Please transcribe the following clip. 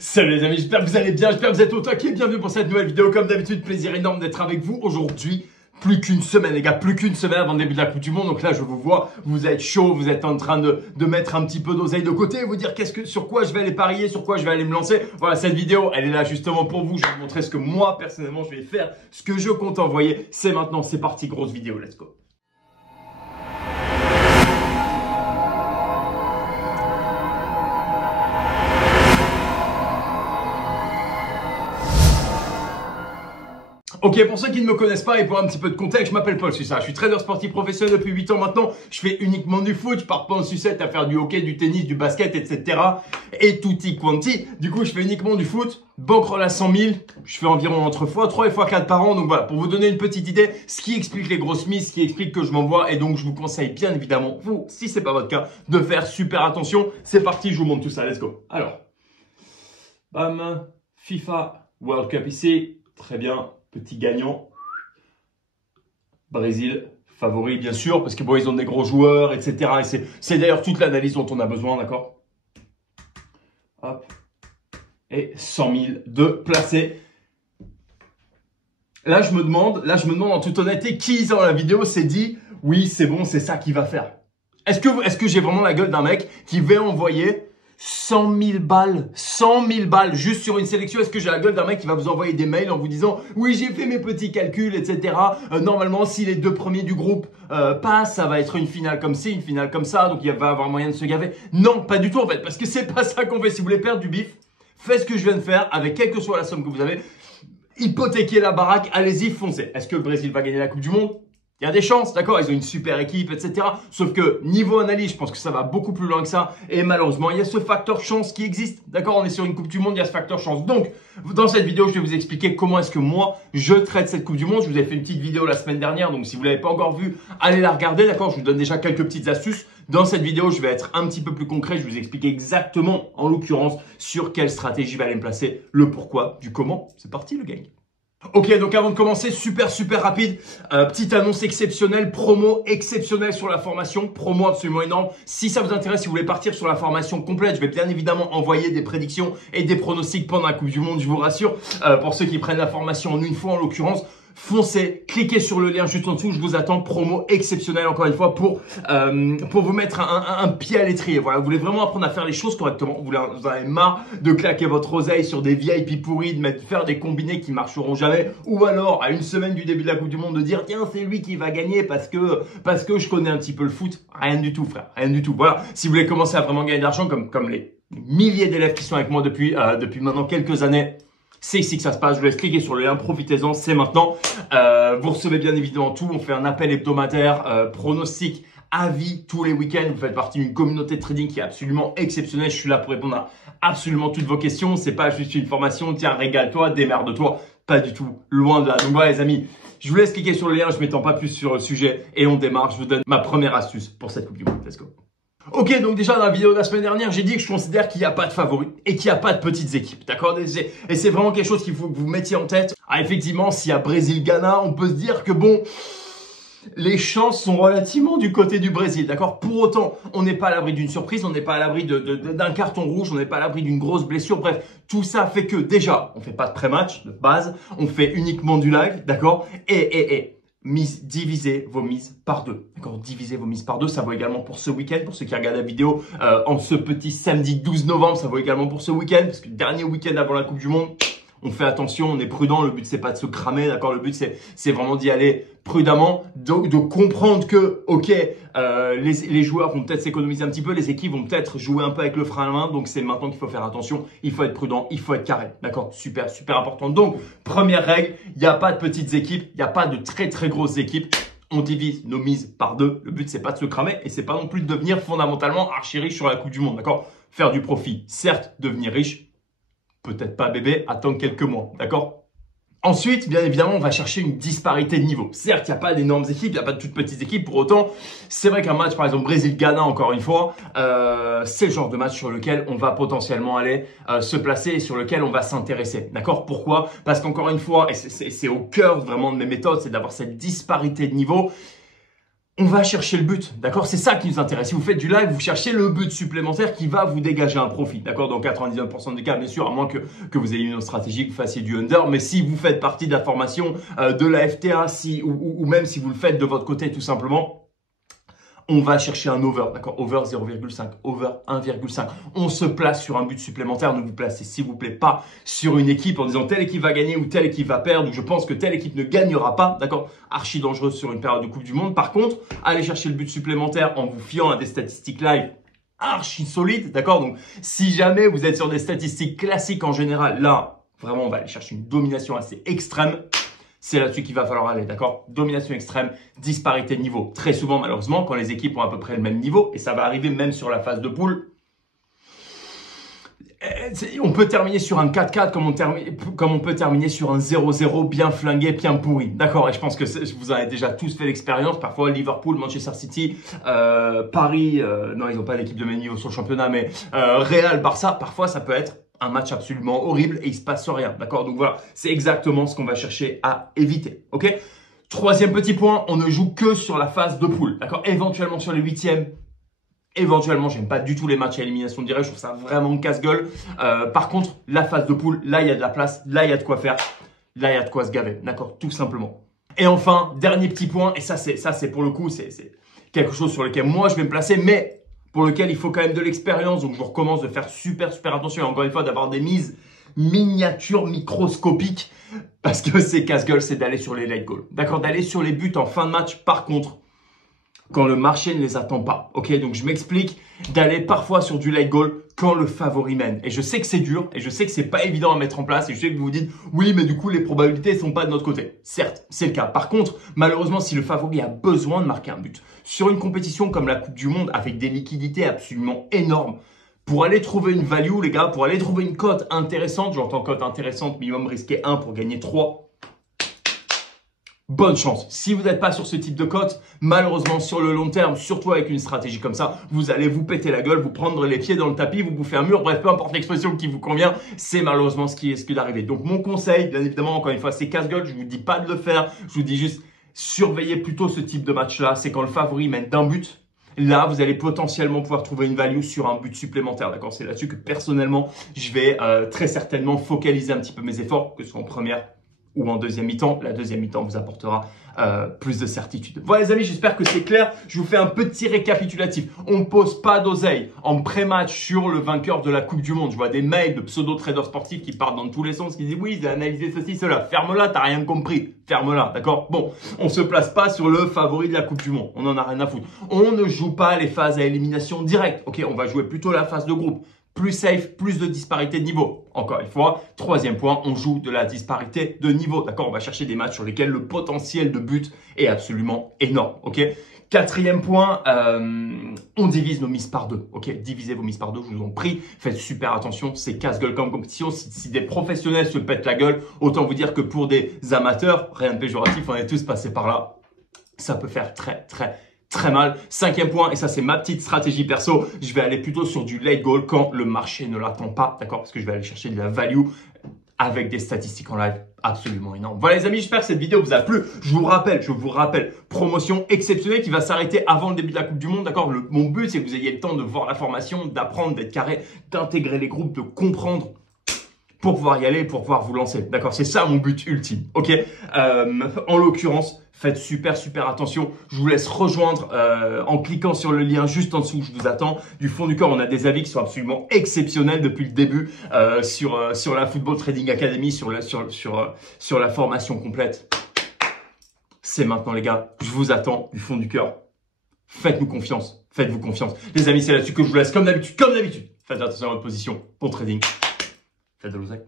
Salut les amis, j'espère que vous allez bien, j'espère que vous êtes au taquet. Bienvenue pour cette nouvelle vidéo. Comme d'habitude, plaisir énorme d'être avec vous aujourd'hui. Plus qu'une semaine les gars, plus qu'une semaine avant le début de la Coupe du Monde. Donc là je vous vois, vous êtes chaud, vous êtes en train de mettre un petit peu d'oseille de côté, vous dire sur quoi je vais aller parier, sur quoi je vais aller me lancer. Voilà, cette vidéo elle est là justement pour vous. Je vais vous montrer ce que moi personnellement je vais faire, ce que je compte envoyer. C'est maintenant, c'est parti, grosse vidéo, let's go. Ok, pour ceux qui ne me connaissent pas et pour un petit peu de contexte, je m'appelle Paul Sussat. Je suis trader sportif professionnel depuis 8 ans maintenant. Je fais uniquement du foot. Je pars pas en sucette à faire du hockey, du tennis, du basket, etc. Et tutti quanti. Du coup, je fais uniquement du foot. Bankroll à 100 000. Je fais environ entre x3 et x4 par an. Donc voilà, pour vous donner une petite idée, ce qui explique les grosses mises, ce qui explique que je m'envoie. Et donc, je vous conseille bien évidemment, vous, si c'est pas votre cas, de faire super attention. C'est parti, je vous montre tout ça. Let's go. Alors, bam, FIFA World Cup ici. Très bien. Petit gagnant, Brésil, favori bien sûr, parce que bon, ils ont des gros joueurs, etc. Et c'est d'ailleurs toute l'analyse dont on a besoin, d'accord? Hop. Et 100 000 de placés. Là, je me demande en toute honnêteté, qui dans la vidéo s'est dit, oui, c'est bon, c'est ça qu'il va faire. Est-ce que j'ai vraiment la gueule d'un mec qui va envoyer 100 000 balles, 100 000 balles juste sur une sélection? Est-ce que j'ai la gueule d'un mec qui va vous envoyer des mails en vous disant oui, j'ai fait mes petits calculs, etc. Normalement, si les deux premiers du groupe passent, ça va être une finale comme ci, une finale comme ça, donc il va avoir moyen de se gaver. Non, pas du tout en fait, parce que c'est pas ça qu'on fait. Si vous voulez perdre du bif, faites ce que je viens de faire avec quelle que soit la somme que vous avez. Hypothéquez la baraque, allez-y, foncez. Est-ce que le Brésil va gagner la Coupe du Monde? Il y a des chances, d'accord, ils ont une super équipe, etc. Sauf que niveau analyse, je pense que ça va beaucoup plus loin que ça. Et malheureusement, il y a ce facteur chance qui existe. D'accord, on est sur une Coupe du Monde, il y a ce facteur chance. Donc, dans cette vidéo, je vais vous expliquer comment est-ce que moi, je traite cette Coupe du Monde. Je vous ai fait une petite vidéo la semaine dernière. Donc, si vous ne l'avez pas encore vue, allez la regarder, d'accord. Je vous donne déjà quelques petites astuces. Dans cette vidéo, je vais être un petit peu plus concret. Je vais vous expliquer exactement, en l'occurrence, sur quelle stratégie va aller me placer, le pourquoi, du comment. C'est parti, le gang. Ok, donc avant de commencer, super rapide, petite annonce exceptionnelle, promo exceptionnelle sur la formation, promo absolument énorme. Si ça vous intéresse, si vous voulez partir sur la formation complète, je vais bien évidemment envoyer des prédictions et des pronostics pendant la Coupe du Monde, je vous rassure. Pour ceux qui prennent la formation en une fois en l'occurrence, foncez, cliquez sur le lien juste en dessous, je vous attends, promo exceptionnelle encore une fois pour vous mettre un pied à l'étrier. Voilà, vous voulez vraiment apprendre à faire les choses correctement, vous en avez marre de claquer votre oseille sur des VIP pourris, de faire des combinés qui marcheront jamais, ou alors à une semaine du début de la Coupe du Monde de dire tiens c'est lui qui va gagner parce que je connais un petit peu le foot. Rien du tout frère, rien du tout. Voilà, si vous voulez commencer à vraiment gagner de l'argent comme les milliers d'élèves qui sont avec moi depuis maintenant quelques années, c'est ici que ça se passe. Je vous laisse cliquer sur le lien, profitez-en, c'est maintenant. Vous recevez bien évidemment tout. On fait un appel hebdomadaire, pronostic, avis tous les week-ends. Vous faites partie d'une communauté de trading qui est absolument exceptionnelle. Je suis là pour répondre à absolument toutes vos questions. C'est pas juste une formation, tiens, régale-toi, démerde-toi. Pas du tout, loin de là. Donc voilà les amis, je vous laisse cliquer sur le lien, je m'étends pas plus sur le sujet et on démarre. Je vous donne ma première astuce pour cette Coupe du Monde. Let's go. Ok, donc déjà dans la vidéo de la semaine dernière, j'ai dit que je considère qu'il n'y a pas de favoris et qu'il n'y a pas de petites équipes, d'accord? Et c'est vraiment quelque chose qu'il faut que vous mettiez en tête. Ah, effectivement, s'il y a Brésil-Ghana, on peut se dire que bon, les chances sont relativement du côté du Brésil, d'accord? Pour autant, on n'est pas à l'abri d'une surprise, on n'est pas à l'abri d'un carton rouge, on n'est pas à l'abri d'une grosse blessure. Bref, tout ça fait que déjà, on fait pas de pré-match de base, on fait uniquement du live, d'accord? Divisez vos mises par deux. D'accord, divisez vos mises par deux. Ça vaut également pour ce week-end. Pour ceux qui regardent la vidéo en ce petit samedi 12 novembre, ça vaut également pour ce week-end. Parce que le dernier week-end avant la Coupe du Monde, on fait attention, on est prudent. Le but, c'est pas de se cramer. D'accord, le but, c'est vraiment d'y aller prudemment. Donc, de comprendre que, ok, les joueurs vont peut-être s'économiser un petit peu. Les équipes vont peut-être jouer un peu avec le frein à la main. Donc, c'est maintenant qu'il faut faire attention. Il faut être prudent. Il faut être carré. D'accord, super important. Donc, première règle, il n'y a pas de petites équipes. Il n'y a pas de très grosses équipes. On divise nos mises par deux. Le but, c'est pas de se cramer et c'est pas non plus de devenir fondamentalement archi riche sur la Coupe du Monde. D'accord, faire du profit, certes, devenir riche. Peut-être pas bébé, attendre quelques mois, d'accord? Ensuite, bien évidemment, on va chercher une disparité de niveau. Certes, il n'y a pas d'énormes équipes, il n'y a pas de toutes petites équipes. Pour autant, c'est vrai qu'un match, par exemple, Brésil-Ghana, encore une fois, c'est le genre de match sur lequel on va potentiellement aller se placer et sur lequel on va s'intéresser. D'accord? Pourquoi? Parce qu'encore une fois, et c'est au cœur vraiment de mes méthodes, c'est d'avoir cette disparité de niveau. on va chercher le but, d'accord? C'est ça qui nous intéresse. Si vous faites du live, vous cherchez le but supplémentaire qui va vous dégager un profit, d'accord? Dans 99% des cas, bien sûr, à moins que vous ayez une autre stratégie, que vous fassiez du under. Mais si vous faites partie de la formation de la FTA, ou même si vous le faites de votre côté, tout simplement, on va chercher un over, d'accord? Over 0,5, over 1,5. On se place sur un but supplémentaire. Ne vous placez, s'il vous plaît, pas sur une équipe en disant telle équipe va gagner ou telle équipe va perdre ou je pense que telle équipe ne gagnera pas, d'accord? Archi dangereux sur une période de Coupe du Monde. Par contre, allez chercher le but supplémentaire en vous fiant à des statistiques live archi solides, d'accord? Donc, si jamais vous êtes sur des statistiques classiques en général, là, vraiment, on va aller chercher une domination assez extrême. C'est là-dessus qu'il va falloir aller, d'accord? Domination extrême, disparité de niveau. Très souvent, malheureusement, quand les équipes ont à peu près le même niveau, et ça va arriver même sur la phase de poule, on peut terminer sur un 4-4 comme on peut terminer sur un 0-0 bien flingué, bien pourri. D'accord? Et je pense que vous en avez déjà tous fait l'expérience. Parfois, Liverpool, Manchester City, Paris, non, ils n'ont pas l'équipe de même niveau sur le championnat, mais Real, Barça, parfois, ça peut être un match absolument horrible et il se passe rien, d'accord? Donc voilà, c'est exactement ce qu'on va chercher à éviter, ok? Troisième petit point, on ne joue que sur la phase de poule, d'accord? Éventuellement sur les huitièmes, éventuellement, j'aime pas du tout les matchs à élimination directe, je trouve ça vraiment casse-gueule. Par contre, la phase de poule, là, il y a de la place, là, il y a de quoi faire, là, il y a de quoi se gaver, d'accord? Tout simplement. Et enfin, dernier petit point, et ça, c'est pour le coup, c'est quelque chose sur lequel moi, je vais me placer, mais pour lequel il faut quand même de l'expérience. Donc, je vous recommence de faire super attention. Et encore une fois, d'avoir des mises miniatures, microscopiques. Parce que c'est casse-gueule, c'est d'aller sur les late goals. D'accord? D'aller sur les buts en fin de match. Par contre, quand le marché ne les attend pas. Ok? Donc, je m'explique. D'aller parfois sur du late goal quand le favori mène. Et je sais que c'est dur. Et je sais que c'est pas évident à mettre en place. Et je sais que vous vous dites, oui, mais du coup, les probabilités ne sont pas de notre côté. Certes, c'est le cas. Par contre, malheureusement, si le favori a besoin de marquer un but sur une compétition comme la Coupe du Monde avec des liquidités absolument énormes, pour aller trouver une value, les gars, pour aller trouver une cote intéressante, j'entends cote intéressante, minimum risqué 1 pour gagner 3. Bonne chance. Si vous n'êtes pas sur ce type de cote, malheureusement, sur le long terme, surtout avec une stratégie comme ça, vous allez vous péter la gueule, vous prendre les pieds dans le tapis, vous bouffer un mur, bref, peu importe l'expression qui vous convient, c'est malheureusement ce qui est d'arriver. Donc, mon conseil, bien évidemment, encore une fois, c'est casse-gueule, je vous dis pas de le faire, je vous dis juste, surveillez plutôt ce type de match-là, c'est quand le favori mène d'un but. Là, vous allez potentiellement pouvoir trouver une value sur un but supplémentaire, d'accord? C'est là-dessus que personnellement, je vais très certainement focaliser un petit peu mes efforts, que ce soit en première ou en deuxième mi-temps. La deuxième mi-temps vous apportera plus de certitude. Voilà les amis, j'espère que c'est clair. Je vous fais un petit récapitulatif. On ne pose pas d'oseille en pré-match sur le vainqueur de la Coupe du Monde. Je vois des mails de pseudo-traders sportifs qui partent dans tous les sens, qui disent oui, j'ai analysé ceci, cela. Ferme-la, t'as rien compris. Ferme-la, d'accord? Bon, on se place pas sur le favori de la Coupe du Monde. On en a rien à foutre. On ne joue pas les phases à élimination directe. Ok, on va jouer plutôt la phase de groupe. Plus safe, plus de disparité de niveau. Encore une fois, troisième point, on joue de la disparité de niveau. D'accord? On va chercher des matchs sur lesquels le potentiel de but est absolument énorme. Ok? Quatrième point, on divise nos mises par deux. Ok? Divisez vos mises par deux, je vous en prie. Faites super attention, c'est casse-gueule comme compétition. Si des professionnels se pètent la gueule, autant vous dire que pour des amateurs, rien de péjoratif, on est tous passés par là. Ça peut faire très mal. Cinquième point, et ça c'est ma petite stratégie perso, je vais aller plutôt sur du late goal quand le marché ne l'attend pas, d'accord? Parce que je vais aller chercher de la value avec des statistiques en live absolument énormes. Voilà les amis, j'espère que cette vidéo vous a plu. Je vous rappelle, promotion exceptionnelle qui va s'arrêter avant le début de la Coupe du Monde, d'accord? Mon but c'est que vous ayez le temps de voir la formation, d'apprendre, d'être carré, d'intégrer les groupes, de comprendre pour pouvoir y aller, pour pouvoir vous lancer. D'accord? C'est ça mon but ultime. Ok? En l'occurrence, faites super attention. Je vous laisse rejoindre en cliquant sur le lien juste en dessous. Je vous attends. Du fond du cœur, on a des avis qui sont absolument exceptionnels depuis le début sur la Football Trading Academy, sur la formation complète. C'est maintenant les gars. Je vous attends du fond du cœur. Faites-nous confiance. Faites-vous confiance. Les amis, c'est là-dessus que je vous laisse comme d'habitude. Faites attention à votre position. Bon trading. Faites de l'oseille.